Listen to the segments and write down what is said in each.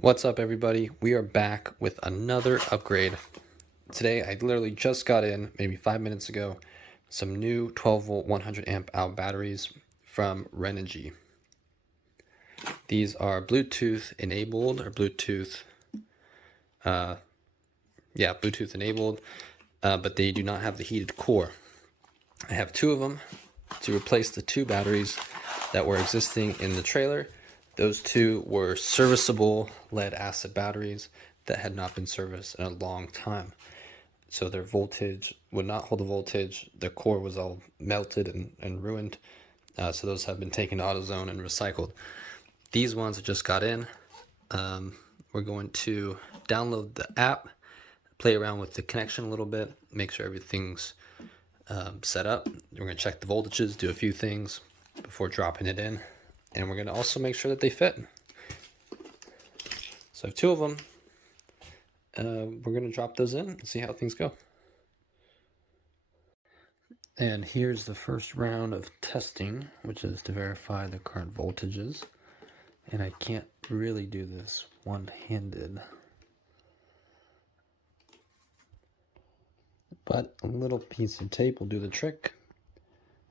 What's up, everybody? We are back with another upgrade. Today, I literally just got in, maybe 5 minutes ago, some new 12 volt 100 amp hour batteries from Renogy. These are Bluetooth enabled, or Bluetooth enabled, but they do not have the heated core. I have two of them to replace the two batteries that were existing in the trailer. Those two were serviceable lead acid batteries that had not been serviced in a long time. So their voltage would not hold the voltage. The core was all melted and ruined. So those have been taken to AutoZone and recycled. These ones I just got in. We're going to download the app, play around with the connection a little bit, make sure everything's set up. We're going to check the voltages, do a few things before dropping it in. And we're going to also make sure that they fit. So I have two of them. We're going to drop those in and see how things go. And here's the first round of testing, which is to verify the current voltages. And I can't really do this one-handed, but a little piece of tape will do the trick.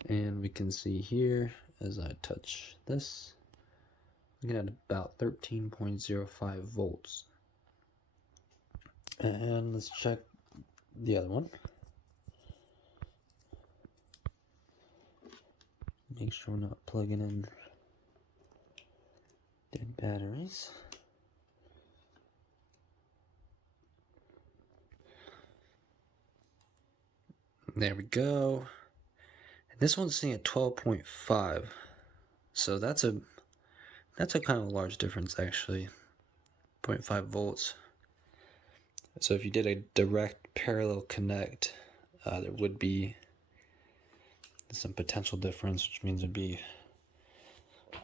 And we can see here, as I touch this, looking at about 13.05 volts. And let's check the other one. Make sure we're not plugging in dead batteries. There we go. And this one's sitting at 12.5. So that's a kind of a large difference, actually. 0.5 volts. So if you did a direct parallel connect, there would be some potential difference, which means it'd be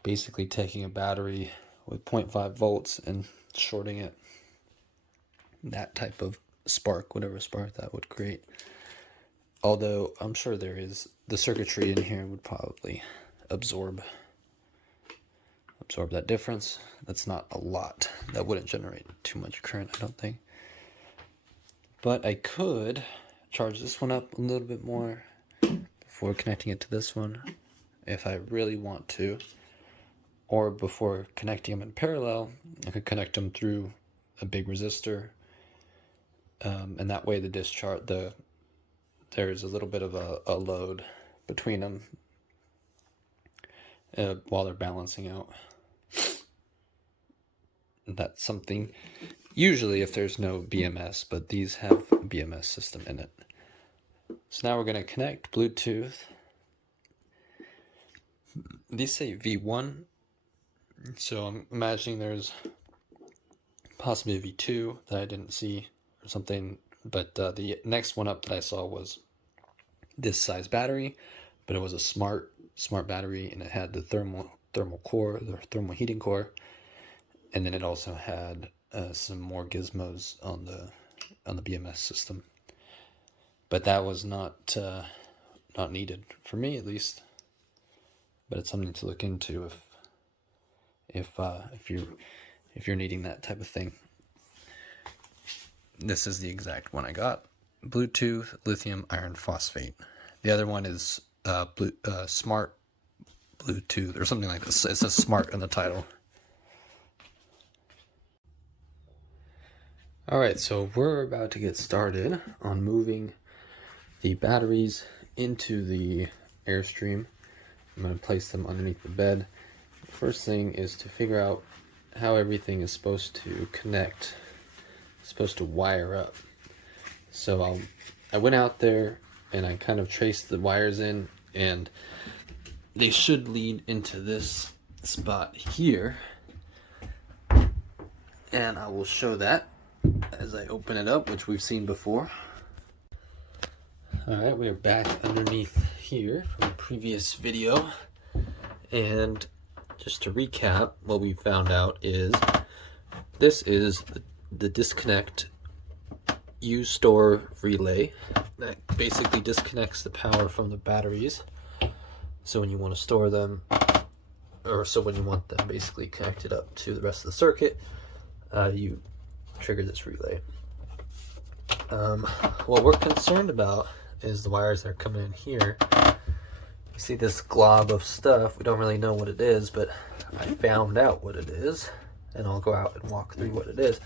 basically taking a battery with 0.5 volts and shorting it. That type of spark, whatever spark that would create. Although I'm sure there is, the circuitry in here would probably absorb that difference. That's not a lot. That wouldn't generate too much current, I don't think. But I could charge this one up a little bit more before connecting it to this one, if I really want to. Or before connecting them in parallel, I could connect them through a big resistor. And that way there's a little bit of a load between them while they're balancing out. That's something, usually if there's no BMS, but these have a BMS system in it. So now we're going to connect Bluetooth. These say V1, so I'm imagining there's possibly a V2 that I didn't see or something, but the next one up that I saw was this size battery, but it was a smart battery, and it had the thermal core, the thermal heating core, and then it also had some more gizmos on the BMS system. But that was not needed for me, at least. But it's something to look into if you're needing that type of thing. This is the exact one I got: Bluetooth lithium iron phosphate. The other one is smart Bluetooth or something like this. It says smart in the title. Alright, so we're about to get started on moving the batteries into the Airstream. I'm going to place them underneath the bed. The first thing is to figure out how everything is supposed to connect, supposed to wire up. So I went out there and I kind of traced the wires in, and they should lead into this spot here. And I will show that as I open it up, which we've seen before. Alright, we are back underneath here from the previous video. And just to recap, what we found out is this is the disconnect U-store relay that basically disconnects the power from the batteries. So when you want to store them, or so when you want them basically connected up to the rest of the circuit, you trigger this relay. What we're concerned about is the wires that are coming in here. You see this glob of stuff. We don't really know what it is, but I found out what it is, and I'll go out and walk through what it is.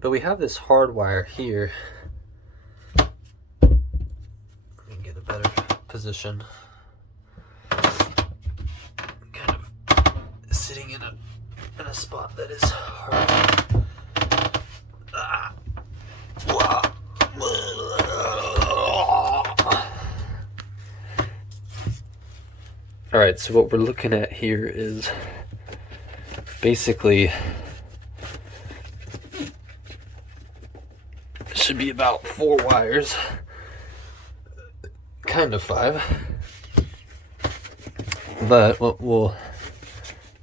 But we have this hard wire here. Let me get a better position. Kind of sitting in a spot that is hard. All right, so what we're looking at here is basically should be about 4 wires, kind of 5. But what we'll,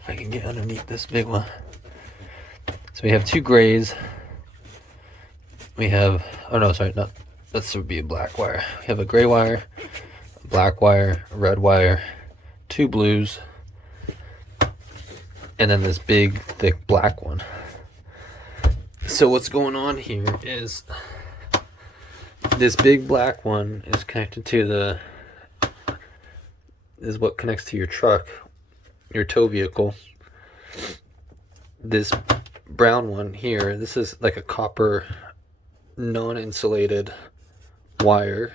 if I can get underneath this big one. So we have 2 grays. We have, oh no, sorry, not, this would be a black wire. We have a gray wire, a black wire, a red wire, 2 blues, and then this big, thick black one. So what's going on here is this big black one is connected to the, is what connects to your truck, your tow vehicle. This brown one here, this is like a copper non-insulated wire.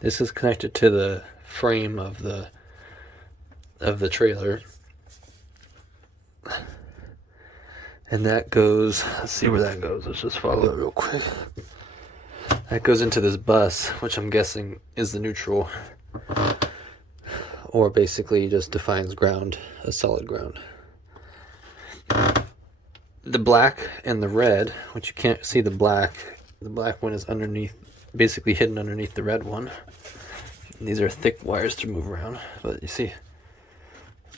This is connected to the frame of the trailer, and that goes, let's see where that goes, let's just follow it real quick. That goes into this bus, which I'm guessing is the neutral, or basically just defines ground, a solid ground. The black and the red, which you can't see the black one is underneath, basically hidden underneath the red one. And these are thick wires to move around, but you see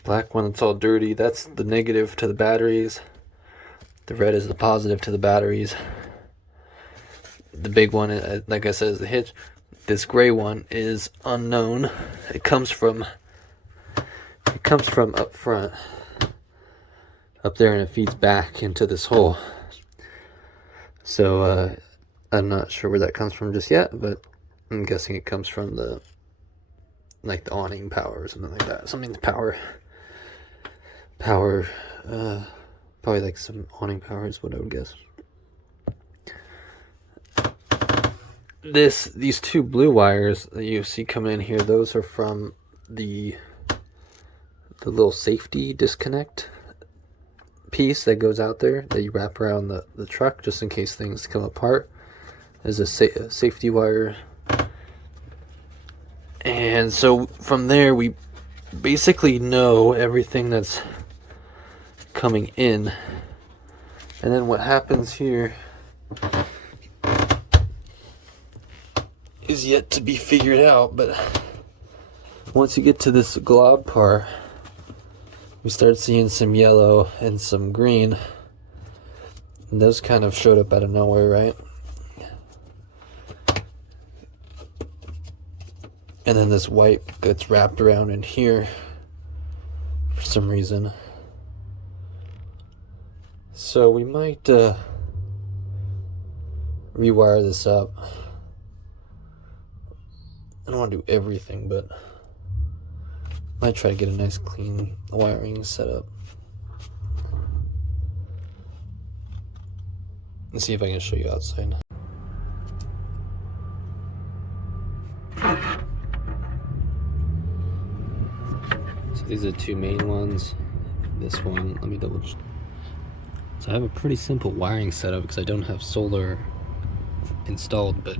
black one, it's all dirty. That's the negative to the batteries. The red is the positive to the batteries. The big one, like I said, is the hitch. This gray one is unknown. It comes from up front, up there, and it feeds back into this hole. So I'm not sure where that comes from just yet, but I'm guessing it comes from the, like, the awning power or something like that. Something to power, probably like some awning power is what I would guess. These 2 blue wires that you see coming in here, those are from the little safety disconnect piece that goes out there that you wrap around the truck just in case things come apart. There's a safety wire. And so from there we basically know everything that's coming in, and then what happens here is yet to be figured out. But once you get to this glob part, we start seeing some yellow and some green, and those kind of showed up out of nowhere, right? And then this white gets wrapped around in here for some reason. So we might rewire this up. I don't want to do everything, but I might try to get a nice clean wiring set up. Let's see if I can show you outside. So these are the 2 main ones. This one, let me double check. So I have a pretty simple wiring setup because I don't have solar installed, but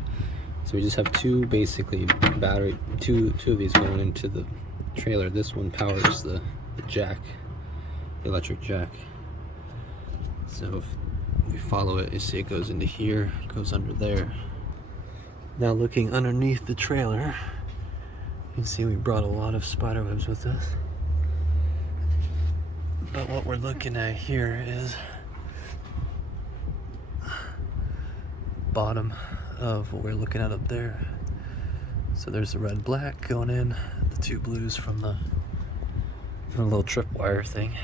so we just have 2 basically battery, two of these going into the trailer. This one powers the jack, the electric jack. So if we follow it, you see it goes into here, goes under there. Now looking underneath the trailer, you can see we brought a lot of spider webs with us. But what we're looking at here is bottom of what we're looking at up there. So there's the red black going in, the 2 blues from the little tripwire thing.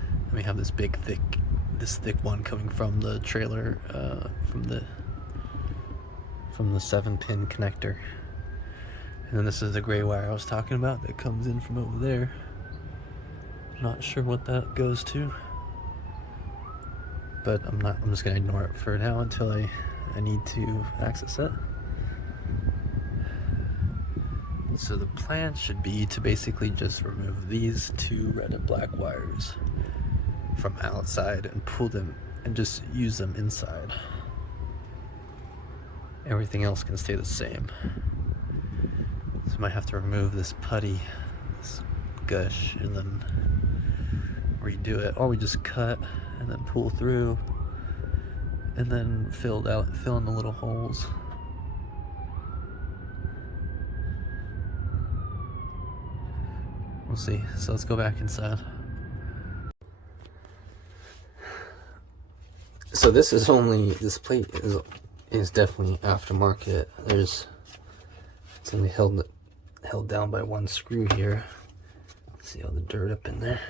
And we have this big thick this thick one coming from the trailer, from the 7-pin connector. And then this is the gray wire I was talking about that comes in from over there. Not sure what that goes to, but I'm just gonna ignore it for now until I need to access it. So the plan should be to basically just remove these 2 red and black wires from outside and pull them and just use them inside. Everything else can stay the same. So I might have to remove this putty, this gush, and then redo it, or we just cut and then pull through and then fill in the little holes. We'll see. So let's go back inside. So this plate is definitely aftermarket. It's only held down by 1 screw here. See all the dirt up in there.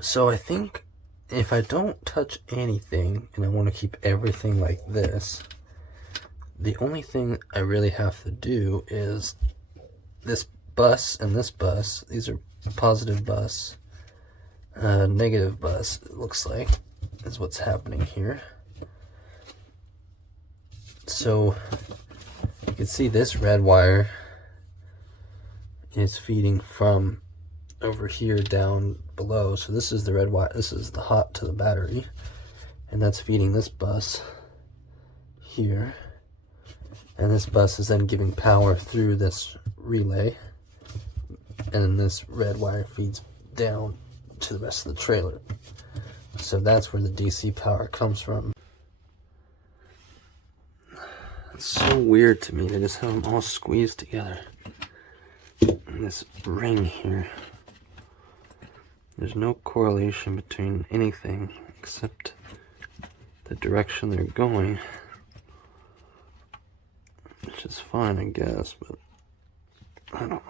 So I think if I don't touch anything and I want to keep everything like this, the only thing I really have to do is this bus and this bus. These are positive bus, negative bus, it looks like, is what's happening here. So you can see this red wire is feeding from over here down below. So this is the red wire, this is the hot to the battery, and that's feeding this bus here. And this bus is then giving power through this relay, and then this red wire feeds down to the rest of the trailer. So that's where the DC power comes from. It's so weird to me. They just have them all squeezed together in this ring here. There's no correlation between anything except the direction they're going, which is fine, I guess, but I don't know.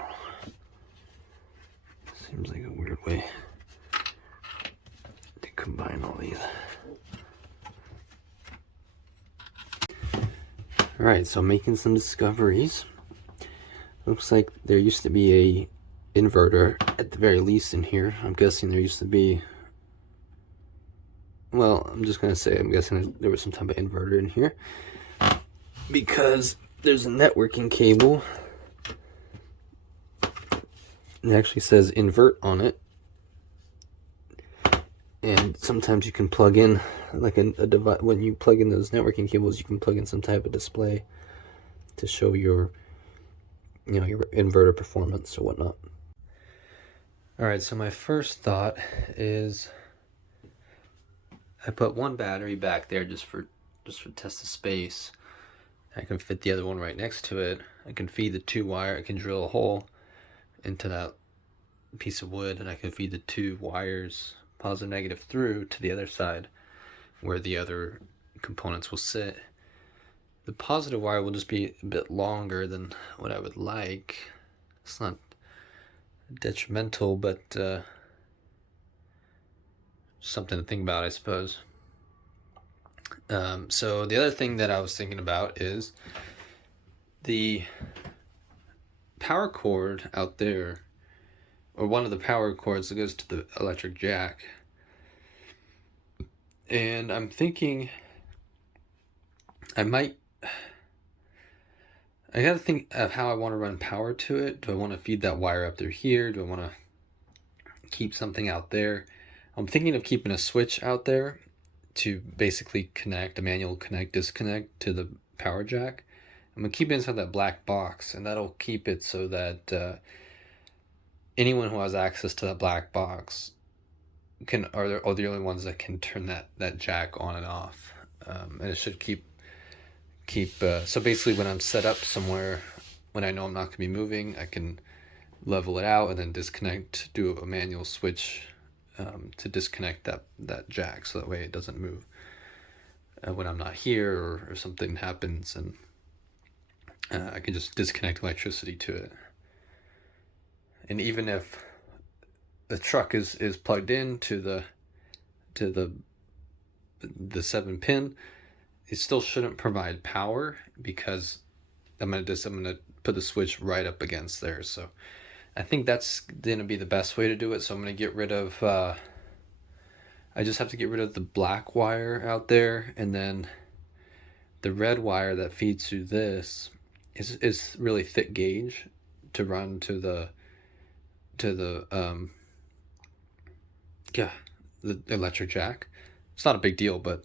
Seems like a weird way to combine all these. Alright, so making some discoveries. Looks like there used to be a inverter at the very least in here. I'm guessing there used to be, well, I'm just gonna say I'm guessing there was some type of inverter in here, because there's a networking cable. It actually says invert on it, and sometimes you can plug in like a device. When you plug in those networking cables, you can plug in some type of display to show your your inverter performance or whatnot. Alright, so my first thought is I put 1 battery back there just for test of space. I can fit the other one right next to it. I can feed the 2 wire, I can drill a hole into that piece of wood, and I can feed the 2 wires, positive negative, through to the other side where the other components will sit. The positive wire will just be a bit longer than what I would like. It's not detrimental, but something to think about, I suppose. So the other thing that I was thinking about is the power cord out there, or one of the power cords that goes to the electric jack. And I'm thinking I gotta think of how I want to run power to it. Do I want to feed that wire up through here? Do I want to keep something out there? I'm thinking of keeping a switch out there to basically connect, a manual connect, disconnect to the power jack. I'm going to keep it inside that black box, and that'll keep it so that anyone who has access to that black box are the only ones that can turn that jack on and off. And it should keep so basically when I'm set up somewhere, when I know I'm not going to be moving, I can level it out and then disconnect, do a manual switch to disconnect that jack, so that way it doesn't move when I'm not here, or something happens, and I can just disconnect electricity to it. And even if the truck is plugged in to the 7-pin, it still shouldn't provide power, because I'm gonna put the switch right up against there. So I think that's gonna be the best way to do it. So I'm gonna get rid of I just have to get rid of the black wire out there, and then the red wire that feeds through this is really thick gauge to run to the electric jack. It's not a big deal, but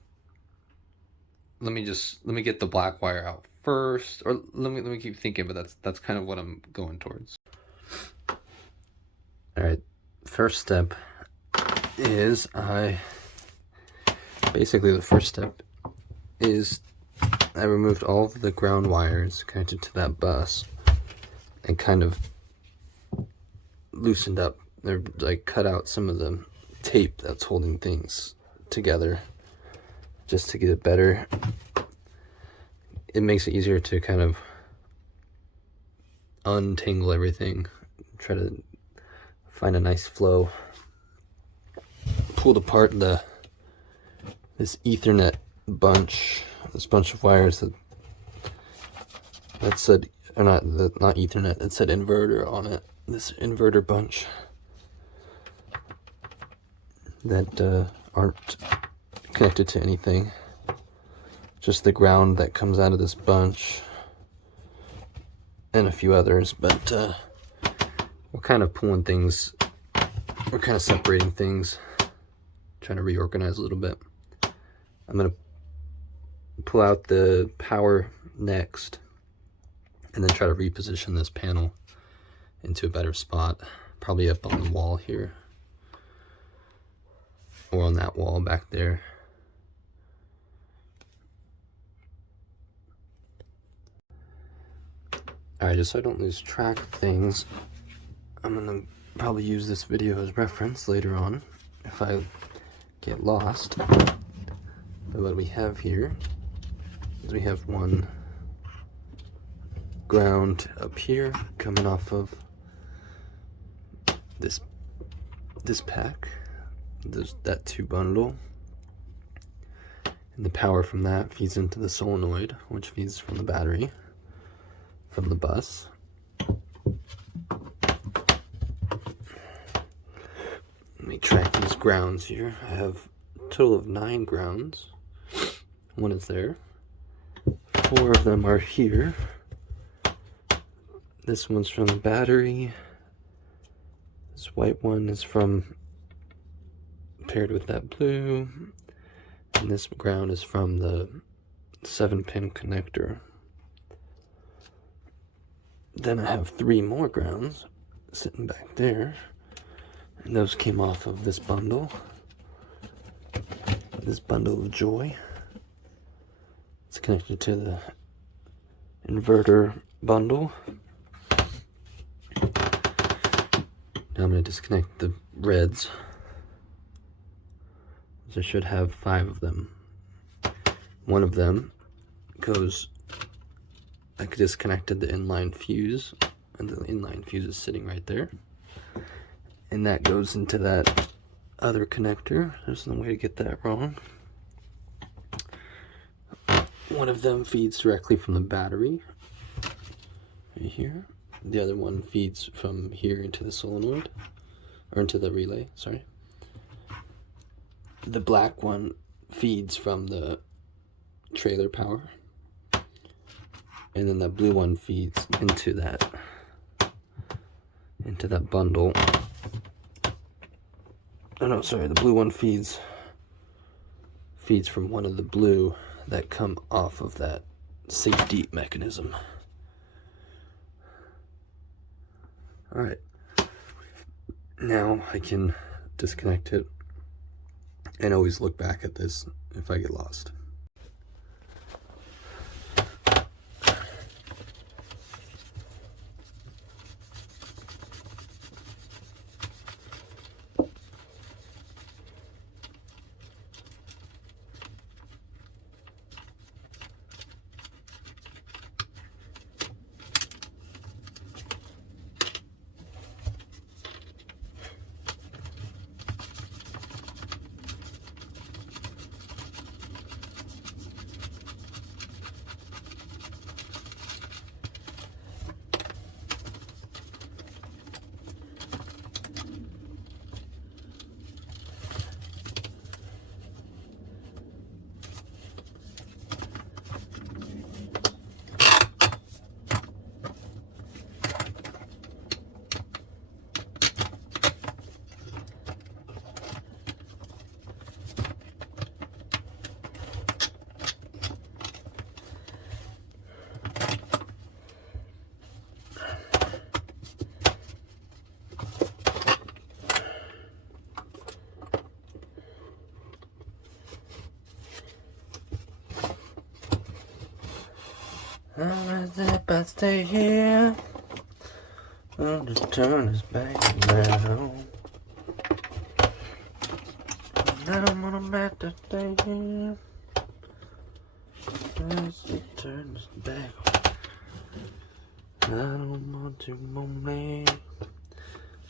let me get the black wire out first, or let me keep thinking, but that's kind of what I'm going towards. All right, first step is I removed all of the ground wires connected to that bus and kind of loosened up, or like cut out some of the tape that's holding things together, just to get it better. It makes it easier to kind of untangle everything, try to find a nice flow. Pulled apart this Ethernet bunch, this bunch of wires that said, or not Ethernet, it said inverter on it. This inverter bunch that aren't connected to anything, just the ground that comes out of this bunch and a few others. But we're kind of pulling things, we're kind of separating things, trying to reorganize a little bit. I'm gonna pull out the power next, and then try to reposition this panel into a better spot, probably up on the wall here, or on that wall back there. Alright, just so I don't lose track of things, I'm gonna probably use this video as reference later on if I get lost. But what we have here is we have one ground up here coming off of this pack. There's that 2 bundle, and the power from that feeds into the solenoid, which feeds from the battery from the bus. Let me track these grounds here. I have a total of 9 grounds. 1 is there. 4 of them are here. This one's from the battery. This white one is from paired with that blue. And this ground is from the 7-pin connector. Then I have 3 more grounds sitting back there. And those came off of this bundle. This bundle of joy. It's connected to the inverter bundle. Now I'm going to disconnect the reds. So I should have 5 of them. One of them goes, I disconnected the inline fuse, and the inline fuse is sitting right there. And that goes into that other connector. There's no way to get that wrong. One of them feeds directly from the battery, right here. The other one feeds from here into the solenoid, or into the relay, sorry. The black one feeds from the trailer power, and then the blue one feeds into that bundle. Oh no, sorry, the blue one feeds from one of the blue that come off of that safety mechanism. Alright, now I can disconnect it and always look back at this if I get lost. If I stay here, I'll just turn this back around. I'm gonna have to stay here. Let's just turn this back. I don't want to moment.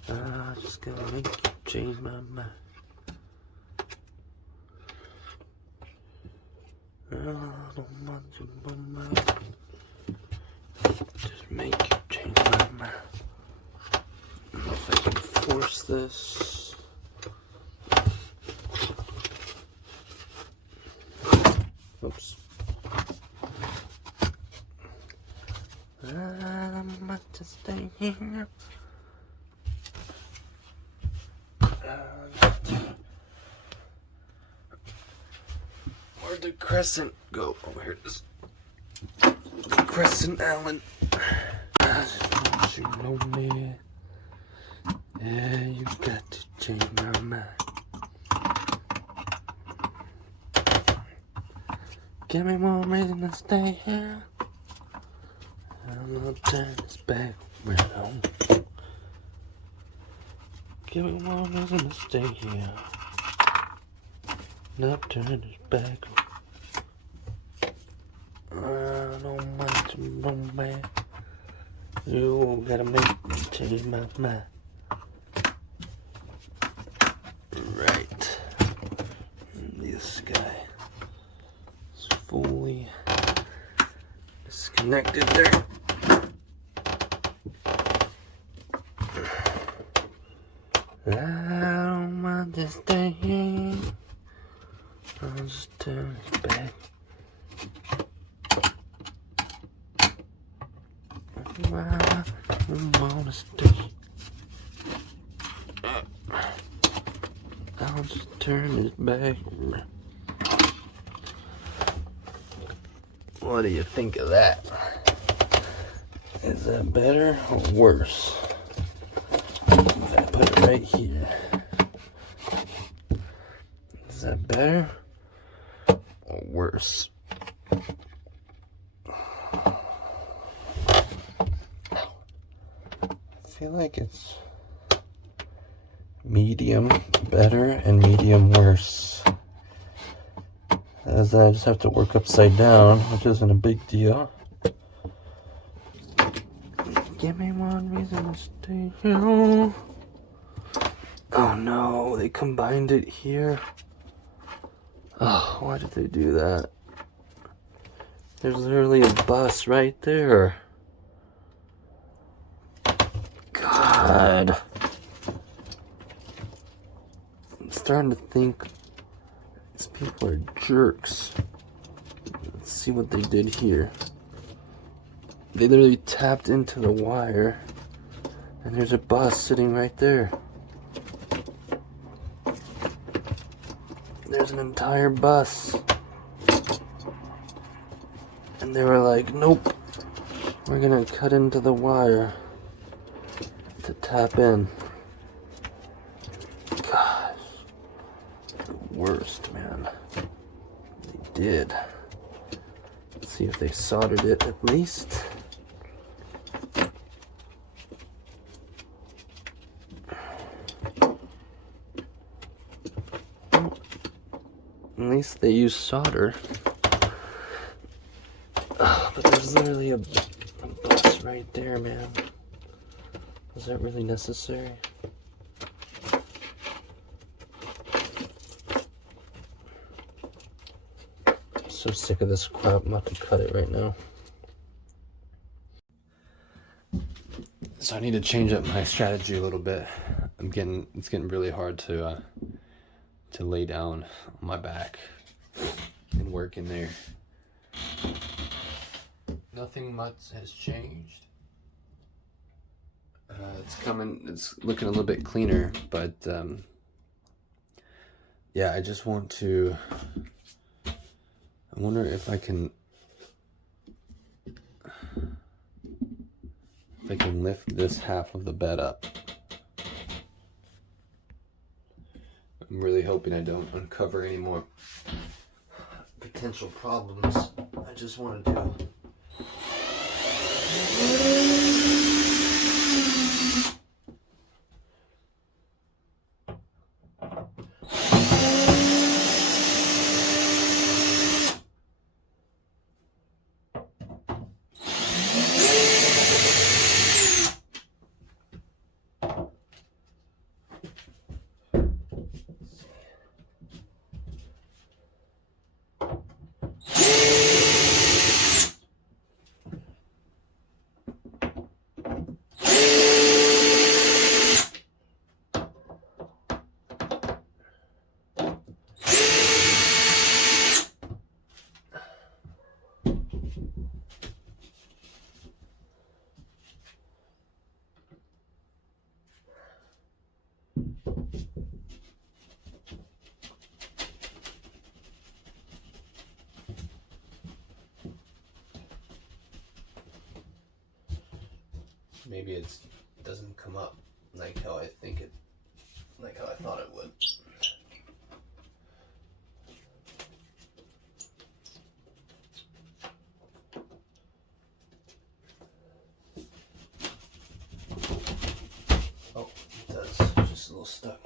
I just gotta make you change my mind. I don't want to moment. Just make you change my mind. I don't know if I can force this. Oops. I'm about to stay here. Where'd the crescent go? Oh, here it is. The crescent, Alan. I just want you to know me. Yeah, you got to change my mind. Give me one reason to stay here. I'm gonna turn this back around. Give me one reason to stay here. Now turn this back. I don't want to know, man. You gotta make me change my mind. Right. This guy is fully disconnected there. I don't want to stay here. I'll just turn it back. I don't want to stay. I'll just turn it back. What do you think of that? Is that better or worse? If I put it right here. Is that better or worse? I feel like it's medium better and medium worse. As I just have to work upside down, which isn't a big deal. Give me one reason to stay here. Oh no, they combined it here. Oh, why did they do that? There's literally a bus right there. God. I'm starting to think these people are jerks. Let's see what they did here. They literally tapped into the wire, and there's a bus sitting right there. There's an entire bus. And they were like, nope, we're gonna cut into the wire to tap in. Gosh, the worst, man. They did. Let's see if they soldered it at least. At least they use solder. But there's literally a bus right there, man. Was that really necessary? I'm so sick of this crap. I'm about to cut it right now. So I need to change up my strategy a little bit. It's getting really hard to lay down on my back and work in there. Nothing much has changed. It's looking a little bit cleaner, but yeah, I just want to, I wonder if I can lift this half of the bed up. I'm really hoping I don't uncover any more potential problems. I just want to do Maybe it doesn't come up like how I thought it would. Oh, it does. It's just a little stuck.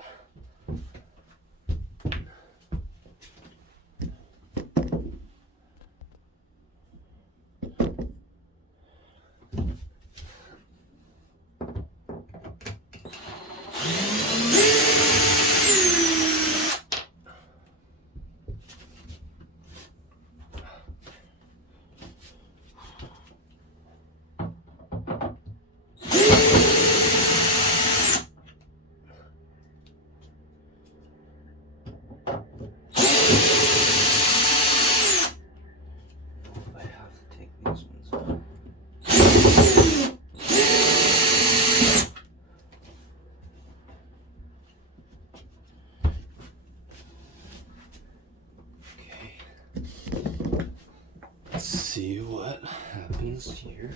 See what happens here.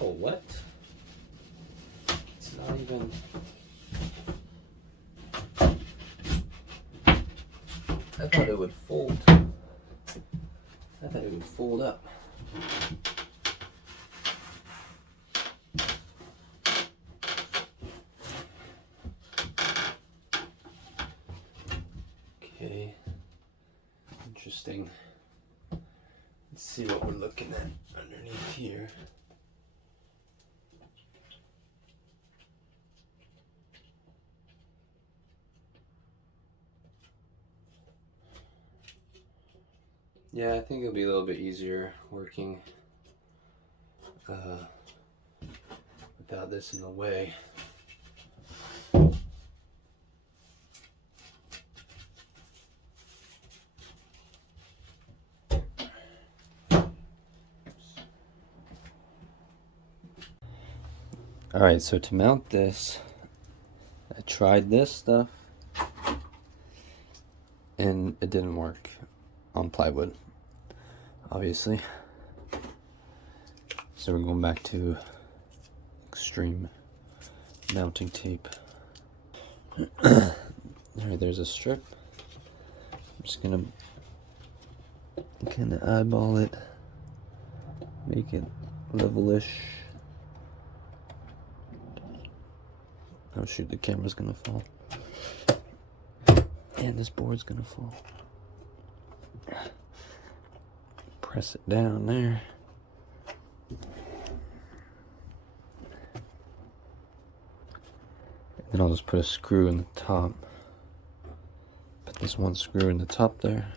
Oh, what? It's not even... I thought it would fold. I thought it would fold up. Okay. Interesting. Let's see what we're looking at underneath here. Yeah, I think it'll be a little bit easier working without this in the way. Alright, so to mount this, I tried this stuff and it didn't work on plywood, obviously. So we're going back to extreme mounting tape. Alright, there's a strip. I'm just gonna kind of eyeball it, make it levelish. Oh shoot, the camera's gonna fall. And this board's gonna fall. Press it down there. And then I'll just put a screw in the top. Put this one screw in the top there.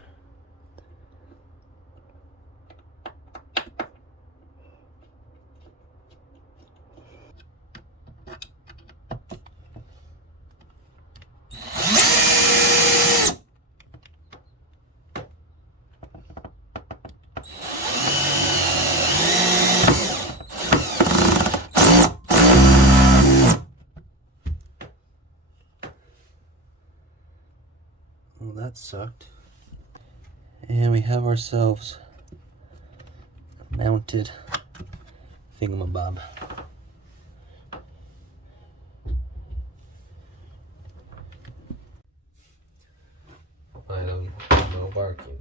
Well, that sucked. And we have ourselves a mounted thingamabob. Item, no barking.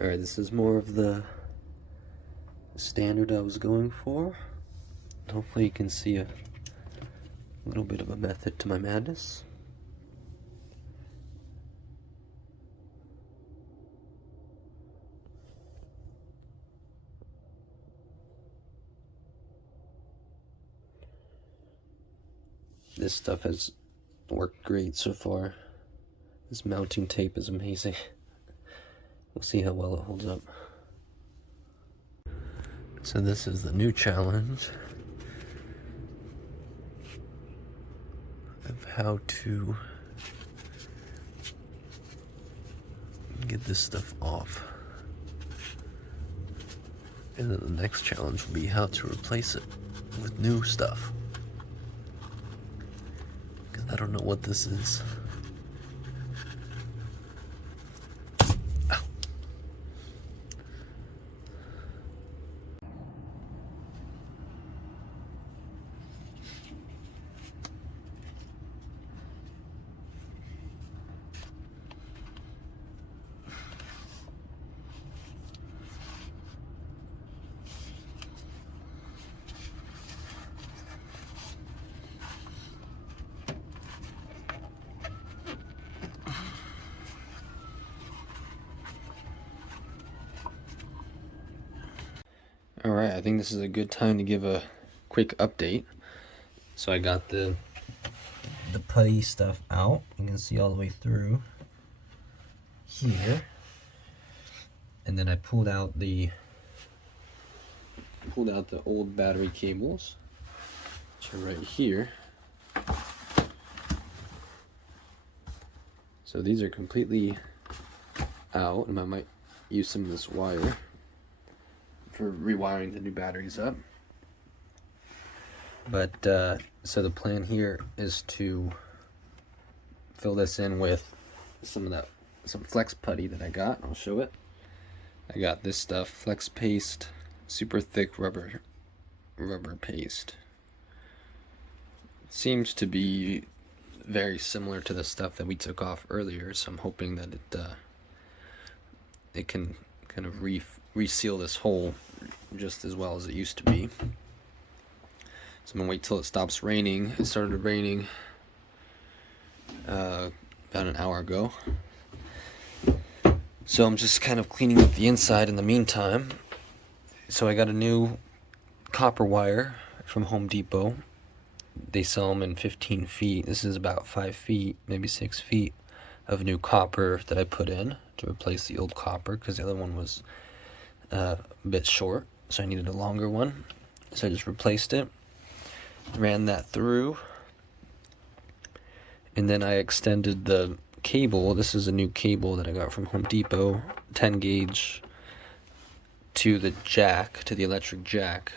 Alright, this is more of the standard I was going for. Hopefully you can see a little bit of a method to my madness. This stuff has worked great so far. This mounting tape is amazing. We'll see how well it holds up. So this is the new challenge of how to get this stuff off. And then the next challenge will be how to replace it with new stuff. Because I don't know what this is. Alright, I think this is a good time to give a quick update. So I got the putty stuff out. You can see all the way through here. And then I pulled out the old battery cables, which are right here. So these are completely out, and I might use some of this wire for rewiring the new batteries up. But so the plan here is to fill this in with some flex putty that I got. I'll show it. I got this stuff, flex paste, super thick rubber paste. It seems to be very similar to the stuff that we took off earlier, so I'm hoping that it can kind of reseal this hole just as well as it used to be. So I'm gonna wait till it stops raining. It started raining about an hour ago, so I'm just kind of cleaning up the inside in the meantime. So I got a new copper wire from Home Depot. They sell them in 15 feet. This is about 5 feet, maybe 6 feet of new copper that I put in to replace the old copper, because the other one was a bit short, so I needed a longer one. So I just replaced it, ran that through, and then I extended the cable. This is a new cable that I got from Home Depot, 10 gauge, to the jack, to the electric jack.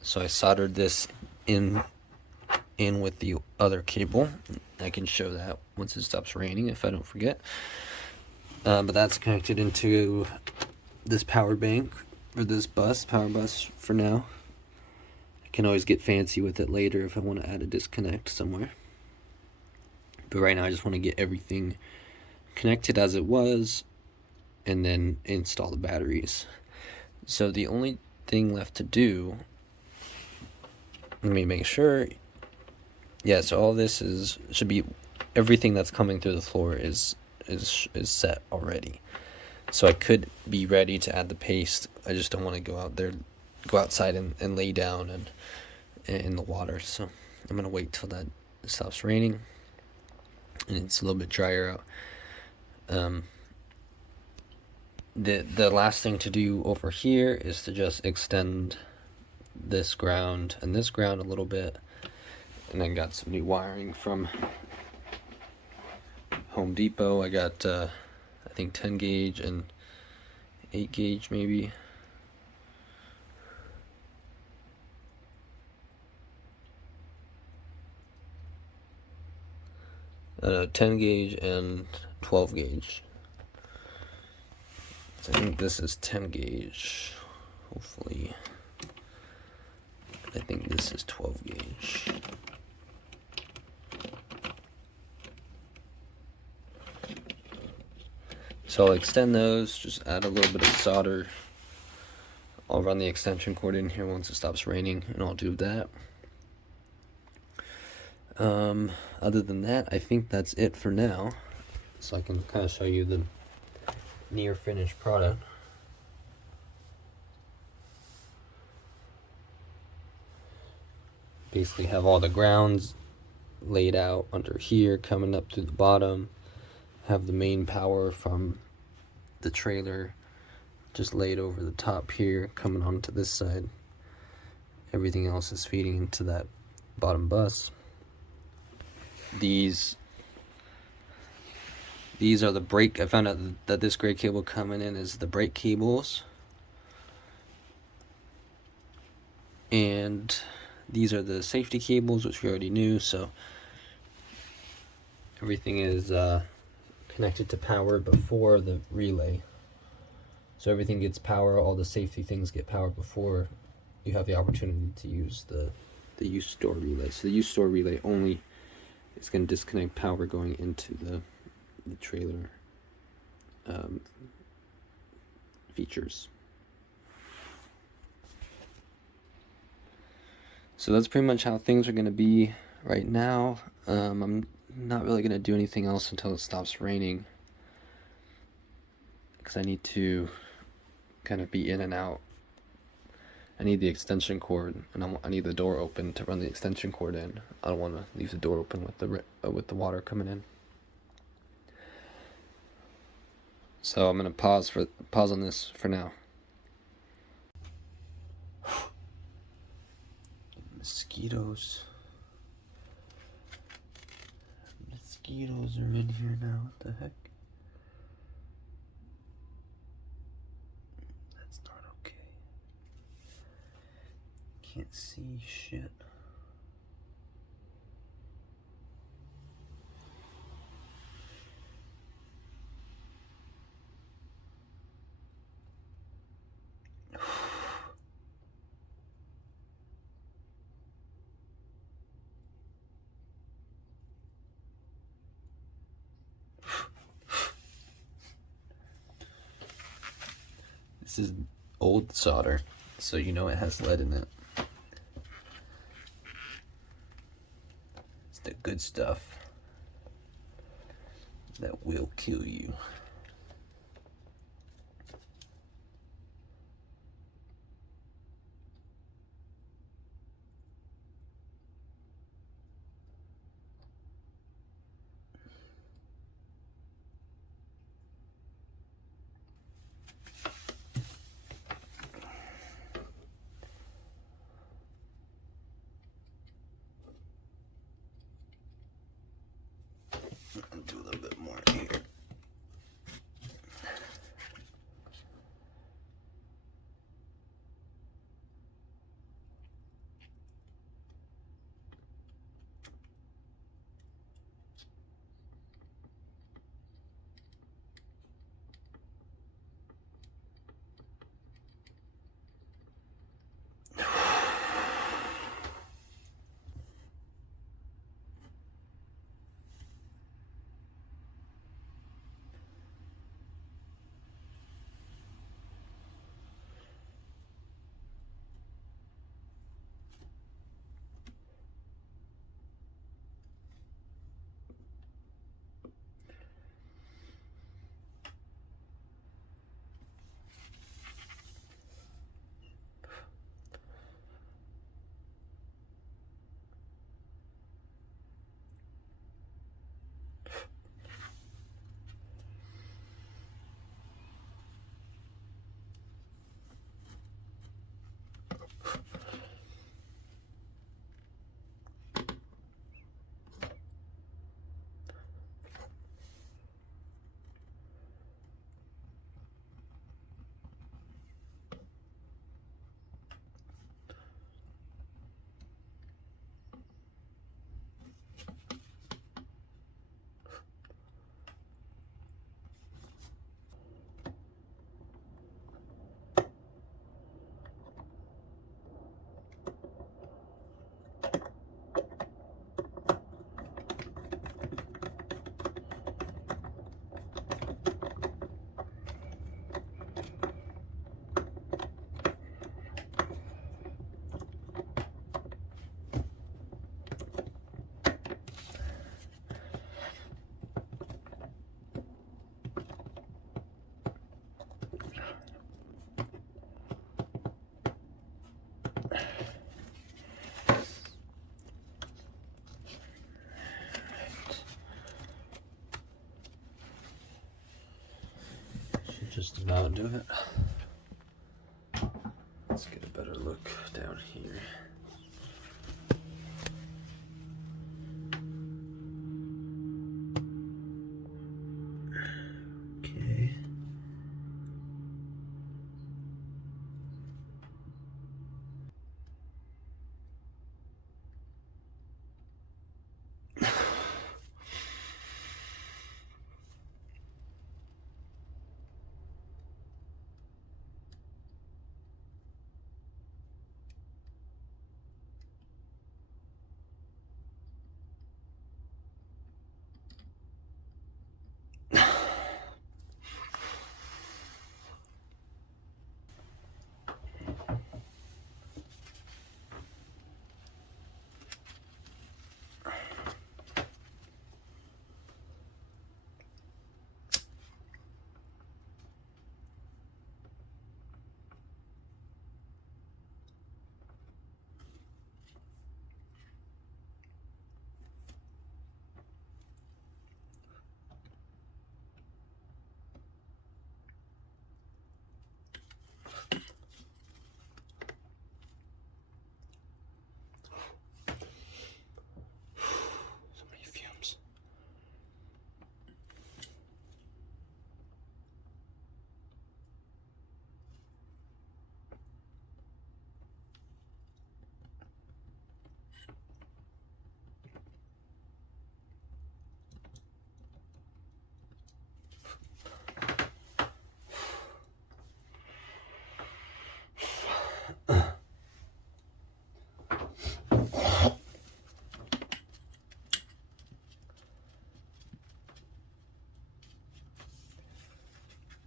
So I soldered this in with the other cable. I can show that once it stops raining if I don't forget. But that's connected into this power bank, or this power bus for now. I can always get fancy with it later if I want to add a disconnect somewhere. But right now I just want to get everything connected as it was and then install the batteries. So the only thing left to do, let me make sure. Yeah, so all this should be, everything that's coming through the floor is set already. So I could be ready to add the paste. I just don't want to go outside and lay down and in the water. So I'm gonna wait till that stops raining and it's a little bit drier out. The last thing to do over here is to just extend this ground and this ground a little bit, and then got some new wiring from Home Depot. I got I think 10 gauge and 8 gauge maybe. 10 gauge and 12 gauge. So I think this is 10 gauge, hopefully. I think this is 12 gauge. So I'll extend those, just add a little bit of solder. I'll run the extension cord in here once it stops raining, and I'll do that. Other than that, I think that's it for now. So I can kind of show you the near finished product. Basically have all the grounds laid out under here, coming up to the bottom. Have the main power from the trailer just laid over the top here, coming onto this side. Everything else is feeding into that bottom bus. These are the brake. I found out that this gray cable coming in is the brake cables. And these are the safety cables, which we already knew, so everything is connected to power before the relay. So everything gets power, all the safety things get power before you have the opportunity to use the use store relay. So the use store relay only is going to disconnect power going into the trailer features. So that's pretty much how things are going to be right now. I'm not really going to do anything else until it stops raining, because I need to kind of be in and out. I need the extension cord, and I need the door open to run the extension cord in. I don't want to leave the door open with the water coming in. So I'm going to pause on this for now. Mosquitoes are in here now. What the heck? That's not okay. Can't see shit. This is old solder, so you know it has lead in it. It's the good stuff that will kill you. Do a little bit more here. just about do it. Let's get a better look down here. Okay. So many fumes.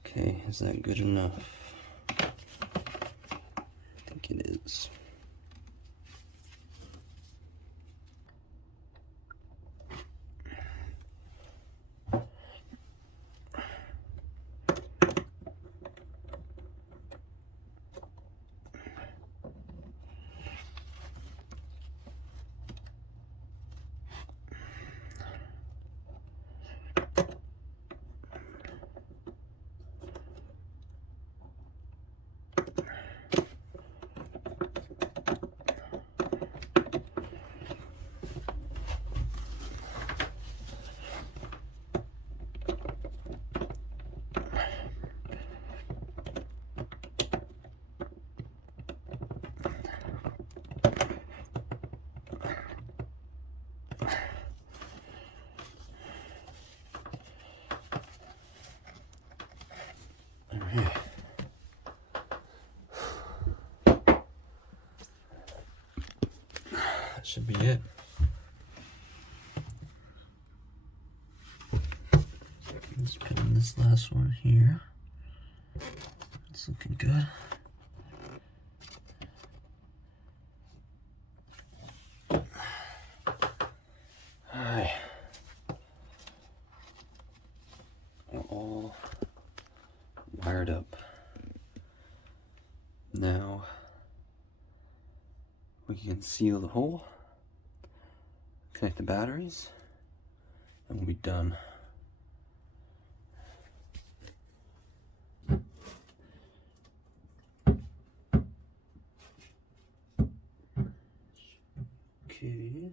Okay, is that good enough? I think it is. That should be it. Let's put in this last one here. It's looking good. Alright. All wired up. Now we can seal the hole, connect the batteries, and we'll be done. Okay.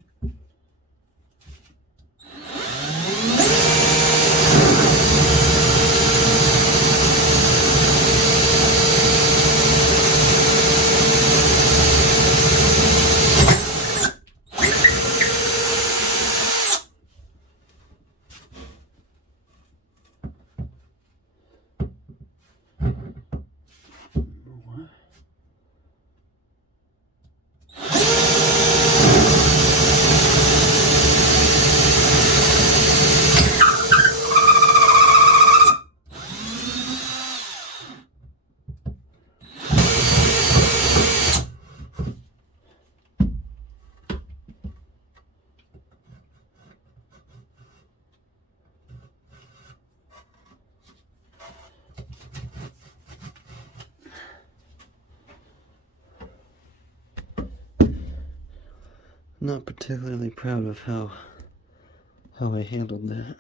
Not particularly proud of how I handled that.